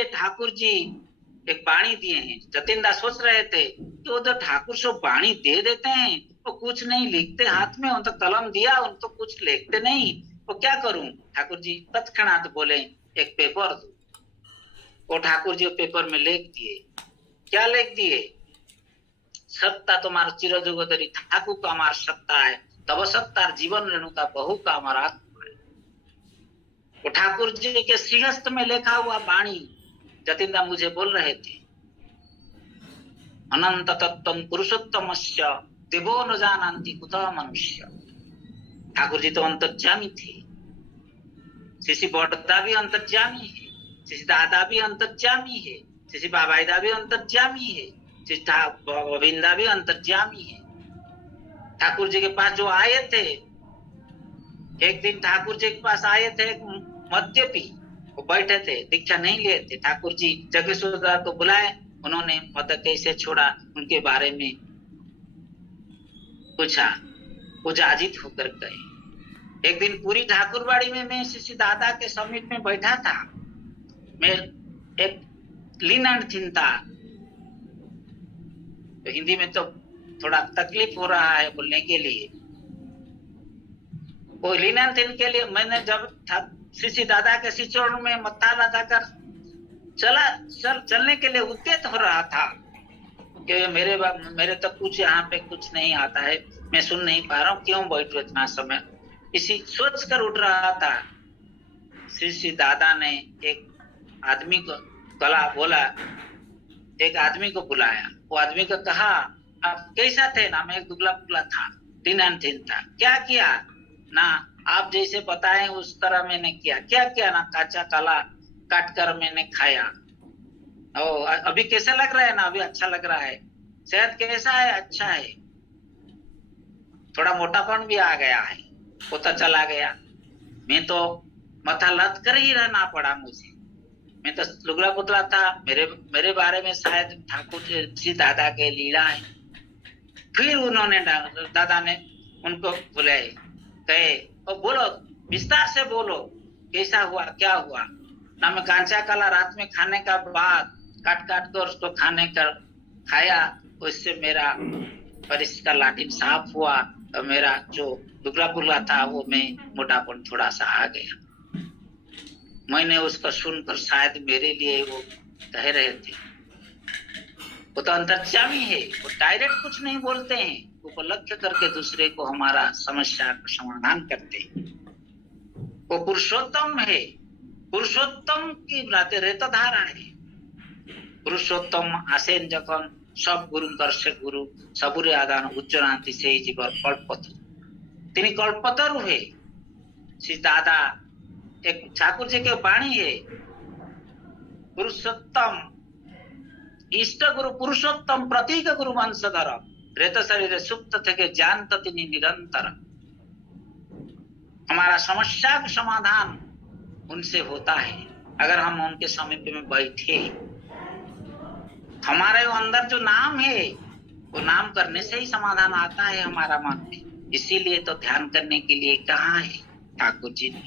मुझे ठाकुर जी एक बाणी दिए हैं। जतिन दास सोच रहे थे कि वो तो ठाकुर से बाणी दे देते हैं, वो कुछ नहीं लिखते हाथ में, उन तो कलम दिया, उन तो कुछ लिखते नहीं, वो क्या करूं। ठाकुर जी तत्क्षणात बोले एक पेपर दो। वो ठाकुर जी पेपर में लिख दिए। क्या लिख दिए? सत्ता तुम्हारा चिरजुगोदरी ठाकुर का हमारा सत्ता है, तब सत्ता जीवन रेणु का बहु का हमारा आत्मा है। वो ठाकुर जी के श्रीहस्त में लिखा हुआ बाणी जतिंदा मुझे बोल रहे थे, अनंत तत्व पुरुषोत्तमस्य देवो न जानन्ति कुतः मनुष्य। ठाकुर जी तो अंतर्जामी थे। शिशि बड़दा भी अंतर्जामी है, शिशि दादा भी अंतर्जामी है, शिशि बाबाईदा भी अंतर्जामी है, शिशि गोविंदा भी अंतर्जामी है। ठाकुर जी के पास जो आए थे, एक दिन ठाकुर जी के पास आए थे एक मद्यपी, वो बैठे थे, दीक्षा नहीं लिए थे। ठाकुर जी जगेश्वर दास को बुलाए, उन्होंने मद कैसे छोड़ा उनके बारे में पूछा, वो जाजित होकर गए। एक दिन पूरी ठाकुरबाड़ी में मैं शिशि दादा के समीप में बैठा था। मैं एक लीन चिंता, तो हिंदी में तो थोड़ा तकलीफ हो रहा है बोलने के लिए, वो लीन थिन के लिए मैंने जब शिशि दादा के शिचरण में मत्था लगाकर चलने के लिए उद्यत हो रहा था कि मेरे तो कुछ यहाँ पे कुछ नहीं आता है, मैं सुन नहीं पा रहा हूँ, क्यों बैठू इतना समय, इसी सोच कर उठ रहा था। शिशि दादा ने एक आदमी को बोला, एक आदमी को बुलाया। वो आदमी को कहा आप कैसा थे ना, मैं एक दुबला पुबला था, लीन था, क्या किया ना आप जैसे बताए उस तरह मैंने किया। क्या किया ना, काचा काला काट कर मैंने खाया। ओ अभी कैसा लग रहा है ना, अभी अच्छा लग रहा है। सेहत कैसा है? अच्छा है। थोड़ा मोटापन भी आ गया है, पता चला गया। मैं तो मथा लत कर ही रहना पड़ा मुझे, मैं तो लुगड़ा पुतला था। मेरे बारे में शायद ठाकुर जी दादा के लीला है। फिर उन्होंने दादा ने उनको बुलाए, कहे और बोलो विस्तार से बोलो, कैसा हुआ, क्या हुआ ना। मैं कांचा काला रात में खाने का बाद काट काट कर उसको खाया, उससे मेरा परिस्थिति का लाटिन साफ हुआ, और मेरा जो दुबला पुगला था वो में मोटापन थोड़ा सा आ गया। मैंने उसको सुनकर शायद मेरे लिए वो कह रहे थे। वो तो अंतर्यामी है, वो डायरेक्ट कुछ नहीं बोलते हैं, उपलक्ष्य करके दूसरे को हमारा समस्या का समाधान करते हैं। वो पुरुषोत्तम है, पुरुषोत्तम की राते रेतधारा है। पुरुषोत्तम आसेन जखन सब गुरुंकर से गुरु सबुरे आदान उच्चरांति से जीव कल्पतरु, तिनी कल्पतरु है। श्री दादा एक ठाकुर जी के वाणी है, पुरुषोत्तम इष्ट गुरु पुरुषोत्तम प्रतीक गुरु वंशधर, रेत शरीर सुप्त थे जानत तिनी निरंतर। हमारा समस्या का समाधान उनसे होता है अगर हम उनके समीप में बैठे। हमारे अंदर जो नाम है वो नाम करने से ही समाधान आता है हमारा मन में। इसीलिए तो ध्यान करने के लिए कहा है ठाकुर जी ने।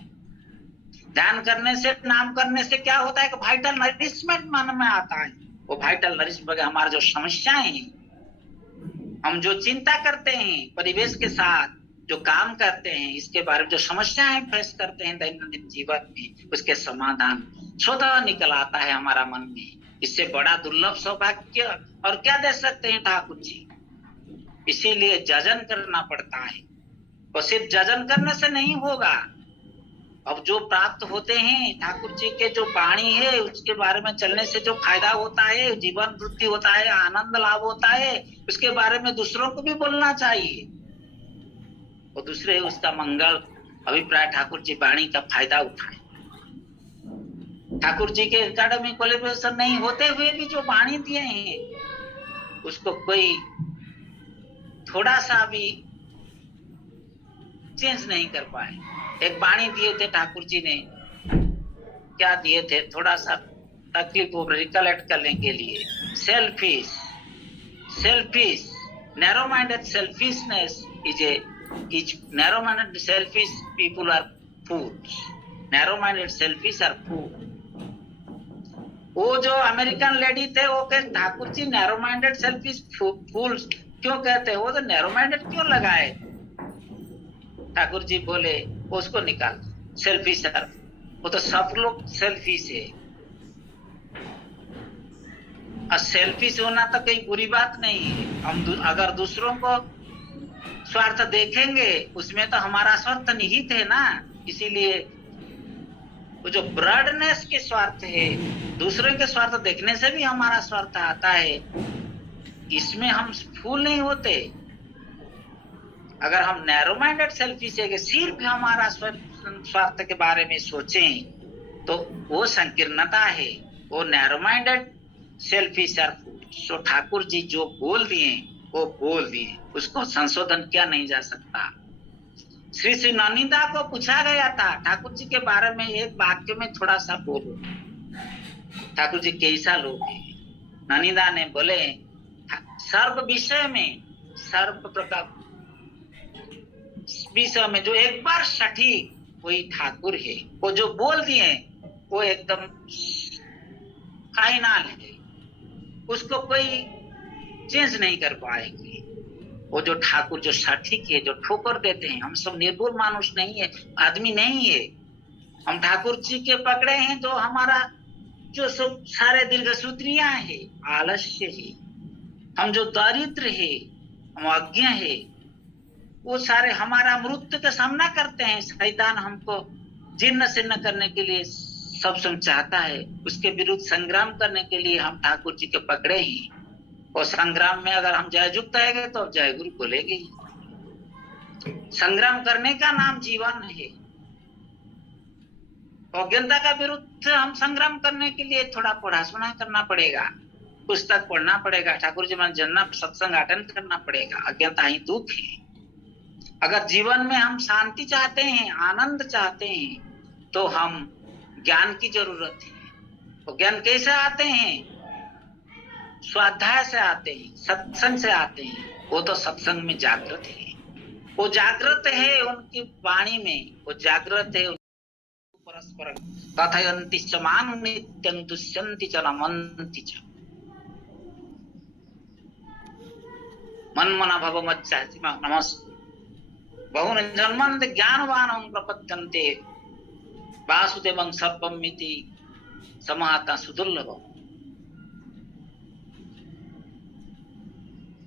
ध्यान करने से, नाम करने से क्या होता है कि वाइटल नरिशमेंट मन में आता है। वो वाइटल नरिशमेंट हमारे जो समस्याएं हैं, हम जो चिंता करते हैं परिवेश के साथ, जो काम करते हैं, इसके बारे में जो समस्याएं फेस करते हैं दैनंदिन जीवन में, उसके समाधान स्वतः निकल आता है हमारा मन में। इससे बड़ा दुर्लभ सौभाग्य और क्या दे सकते हैं ठाकुर जी। इसीलिए जजन करना पड़ता है, और सिर्फ जजन करने से नहीं होगा। अब जो प्राप्त होते हैं ठाकुर जी के जो वाणी है, उसके बारे में चलने से जो फायदा होता है, जीवन वृद्धि होता है, आनंद लाभ होता है, उसके बारे में दूसरों को भी बोलना चाहिए, और दूसरे उसका मंगल अभिप्राय ठाकुर जी वाणी का फायदा उठाए। ठाकुर जी के एकेडमिक क्वालिफिकेशन नहीं होते हुए भी जो वाणी दिए हैं, उसको कोई थोड़ा सा भी चेंज नहीं कर पाए। एक वाणी दिए थे ठाकुर जी ने, क्या दिए थे, थोड़ा सा तकलीफ को रिकलेक्ट करने के लिए। Selfish narrow minded selfishness is narrow minded selfish people are fools. Narrow minded selfish are fools. वो जो अमेरिकन लेडी थे वो कहे Thakur ji narrow minded selfish फूल्स क्यों कहते हैं, वो तो नैरो माइंडेड क्यों लगाए। ठाकुर जी बोले उसको निकाल, सेल्फी सर, वो तो सब लोग सेल्फी से। और सेल्फी से होना तो कोई बुरी बात नहीं है। हम अगर दूसरों को स्वार्थ देखेंगे उसमें तो हमारा स्वार्थ निहित है ना। इसीलिए वो जो ब्रॉडनेस के स्वार्थ है, दूसरे के स्वार्थ देखने से भी हमारा स्वार्थ आता है, इसमें हम फूल नहीं होते। अगर हम नैरो माइंडेड सेल्फी से सिर्फ हमारा स्वार्थ के बारे में सोचें तो वो संकीर्णता है, वो नैरो माइंडेड सेल्फी सो ठाकुर जी जो बोल दिए वो बोल दिए, उसको संशोधन किया नहीं जा सकता। श्री श्री ननिदा को पूछा गया था ठाकुर जी के बारे में एक वाक्य में थोड़ा सा बोलो, ठाकुर जी कैसा लोग है। ननिदा ने बोले सर्व विषय में, सर्व प्रकार विषय में जो एक बार सटीक वही ठाकुर है। वो जो बोल दिए वो एकदम फाइनल है, उसको कोई चेंज नहीं कर पाएगी। वो जो ठाकुर जो सटीक है, जो ठोकर देते हैं, हम सब निर्भुल मानुष नहीं है, आदमी नहीं है। हम ठाकुर जी के पकड़े हैं तो हमारा जो सब सारे दीर्घसूत्रियां है, आलस्य है, हम जो दरिद्र है, हम अज्ञ है, वो सारे हमारा मृत्यु का सामना करते हैं। शैतान हमको जीर्ण शीर्ण करने के लिए सब सब चाहता है, उसके विरुद्ध संग्राम करने के लिए हम ठाकुर जी के पकड़े ही। और संग्राम में अगर हम जय युक्त आएंगे तो जय गुरु बोलेंगे। संग्राम करने का नाम जीवन है। अज्ञानता का विरुद्ध हम संग्राम करने के लिए थोड़ा पढ़ाशुना करना पड़ेगा, पुस्तक पढ़ना पड़ेगा, ठाकुर जी मन जानना, सत्संग अटेंड करना पड़ेगा। अज्ञानता ही दुख है। अगर जीवन में हम शांति चाहते हैं, आनंद चाहते हैं, तो हम ज्ञान की जरूरत है। तो ज्ञान कैसे आते हैं? स्वाध्याय से आते हैं, सत्संग से आते हैं। वो तो सत्संग में जागृत है, वो जागृत है उनकी वाणी में, वो जागृत है परस्पर कथयन्ति च मां नित्यं दुष्यन्ति च नमन्ति च मन्मना भव मच्चाति नमस्ते बहुन जन्मन्ति ज्ञानवानं प्रपद्यन्ते वासुदेवं सर्वमिति समाहता सुदुर्लभम्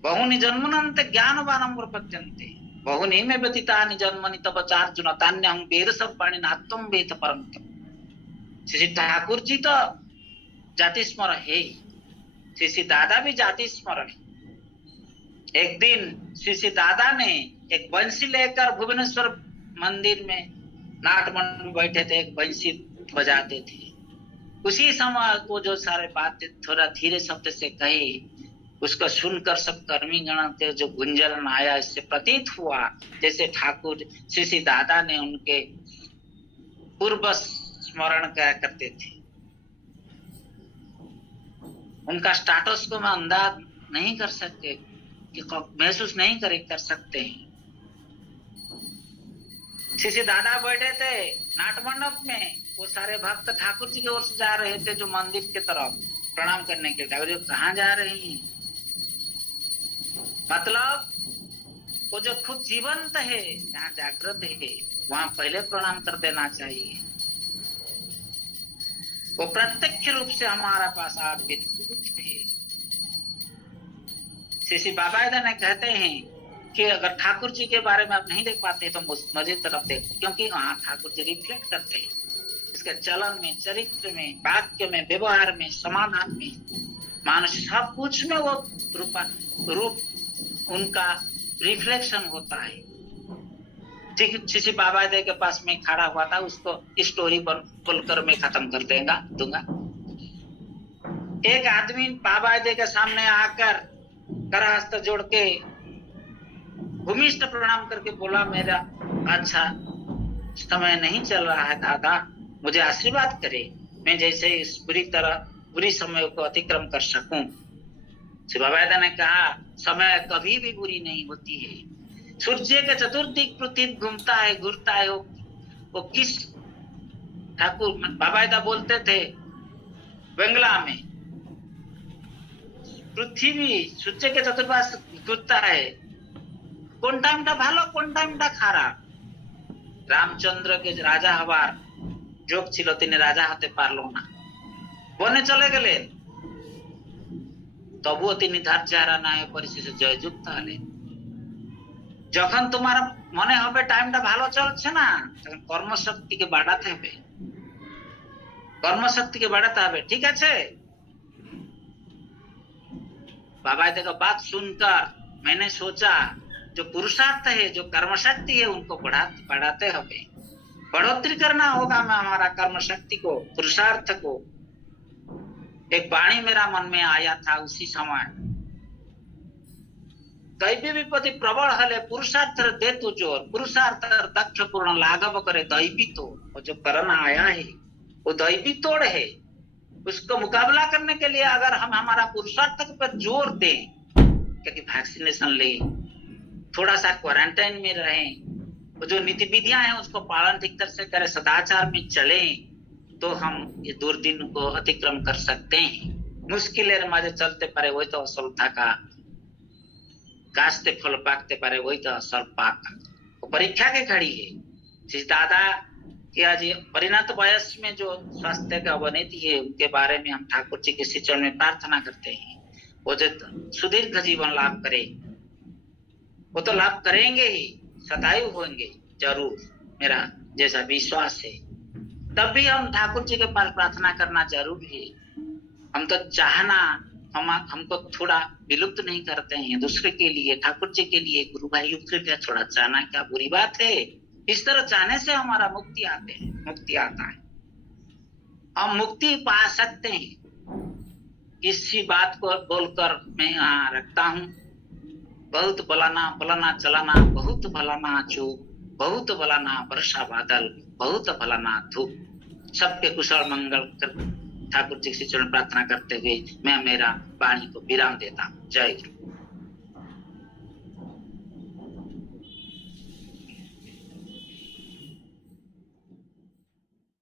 बहुनि जन्मनन्ते ज्ञानवानं प्रपद्यन्ते बहुनि मे व्यतीतानि जन्मनि तव चार्जुन तान्यहं वेद सर्वाणि नात्वं वेद परं तप। श्री ठाकुर जी तो जाति स्मर है, श्री दादा भी जाति स्मर है। एक दिन श्री दादा ने एक बंसी लेकर भुवनेश्वर मंदिर में नाटमंडल में बैठे थे, एक बंसी बजाते थे। उसी समय वो जो सारे बातें थोड़ा धीरे शब्द से कही, उसको सुनकर सब कर्मी गण के जो गुंजन आया, इससे प्रतीत हुआ जैसे ठाकुर श्री दादा ने उनके पूर्व स्मरण किया करते थे। उनका स्टेटस को मैं अंदाज नहीं कर सकते, महसूस नहीं कर सकते हैं। श्री दादा बैठे थे नाटमंडप में, वो सारे भक्त ठाकुर जी की ओर से जा रहे थे जो मंदिर के तरफ प्रणाम करने के लिए। ठाकुर जी कहाँ जा रहे हैं? मतलब वो जो खुद जीवंत है, जहाँ जागृत है, वहां पहले प्रणाम कर देना चाहिए। वो प्रत्यक्ष रूप से हमारा पास विद्युत है। श्री बाबा ने कहते हैं कि अगर ठाकुर जी के बारे में आप नहीं देख पाते तो मुझे तरफ देखो, क्योंकि वहां ठाकुर जी रिफ्लेक्ट करते हैं। इसके चलन में, चरित्र में, वाक्य में, व्यवहार में, समाधान में, मानुष सब कुछ में वो रूप उनका रिफ्लेक्शन होता है। श्री बाबा दे के पास में खड़ा हुआ था, उसको स्टोरी बोलकर मैं खत्म कर दूंगा। एक आदमी बाबा दे के सामने आकर करहस्त जोड़ के भूमिष्ठ प्रणाम करके बोला, मेरा अच्छा समय नहीं चल रहा है दादा, मुझे आशीर्वाद करे, मैं जैसे इस बुरी समय को अतिक्रम कर सकूं। श्री बाबा ने कहा, समय कभी भी बुरी नहीं होती है। सूर्य के चतुर्दिक पृथ्वी घूमता है, घूरता है। वो किस ठाकुर बाबा बोलते थे बंगला में पृथ्वी सूर्य के चतुर्पाश घूरता है, কোন টাইমটা ভালো কোন টাইমটা খারাপ। রামচন্দ্রকে রাজা হবার যোগ ছিল, তিনি রাজা হতে পারলো না, বনে চলে গেলেন, তবুও তিনি ধৈর্যহারা না হয়ে পরিশেষে জয়যুক্ত হলেন। যখন তোমার মনে হবে টাইমটা ভালো চলছে না, তখন কর্মশক্তিকে বাড়াতে হবে, কর্মশক্তিকে বাড়াতে হবে। ठीक আছে बाबा, देखो बात सुनकर मैंने सोचा जो पुरुषार्थ है, जो कर्म शक्ति है, उनको बढ़ाते हमें बढ़ोतरी करना होगा में हमारा कर्म शक्ति को, पुरुषार्थ को। एक वाणी मेरा मन में आया था उसी समय, दैवी विपत्ति प्रबल हले पुरुषार्थ दे तू जोर, पुरुषार्थ दक्ष पूर्ण लाघव करे दैवी तोड़। वो जो करना आया है वो दैवी तोड़ है, उसको मुकाबला करने के लिए अगर हम हमारा पुरुषार्थ पर जोर दें, क्योंकि वैक्सीनेशन ले, थोड़ा सा क्वारंटाइन में रहें, वो जो नीति विधियां हैं उसको पालन ठीक तरह से करें, सदाचार में चलें, तो हम ये दुर्दिन को अतिक्रम कर सकते हैं। मुश्किलें माझे चलते पारे वही तो असल था, गाछते फल पाकते पारे वही तो असल पाक। परीक्षा के घड़ी है। जिस दादा कि आज परिणत वयस में जो स्वास्थ्य का अवनति है, उनके बारे में हम ठाकुर जी के चरण में प्रार्थना करते हैं, वो जो सुदीर्घ जीवन लाभ करे, वो तो लाभ करेंगे ही, सतायु होंगे जरूर, मेरा जैसा विश्वास है। तब भी हम ठाकुर जी के पास प्रार्थना करना जरूरी है। हम तो चाहना हमको थोड़ा विलुप्त नहीं करते हैं, दूसरे के लिए, ठाकुर जी के लिए, गुरु भाई के लिए थोड़ा चाहना क्या बुरी बात है? इस तरह चाहने से हमारा मुक्ति आता है, हम मुक्ति पा सकते हैं। इसी बात को बोलकर मैं यहाँ रखता हूँ। बहुत बलाना चलाना, बहुत भलाना चूक, बहुत भलाना वर्षा बादल, बहुत भलाना धूप। सबके कुशल मंगल कर ठाकुर जी से चरण प्रार्थना करते हुए मैं मेरा वाणी को विराम देता हूँ। जय गुरु।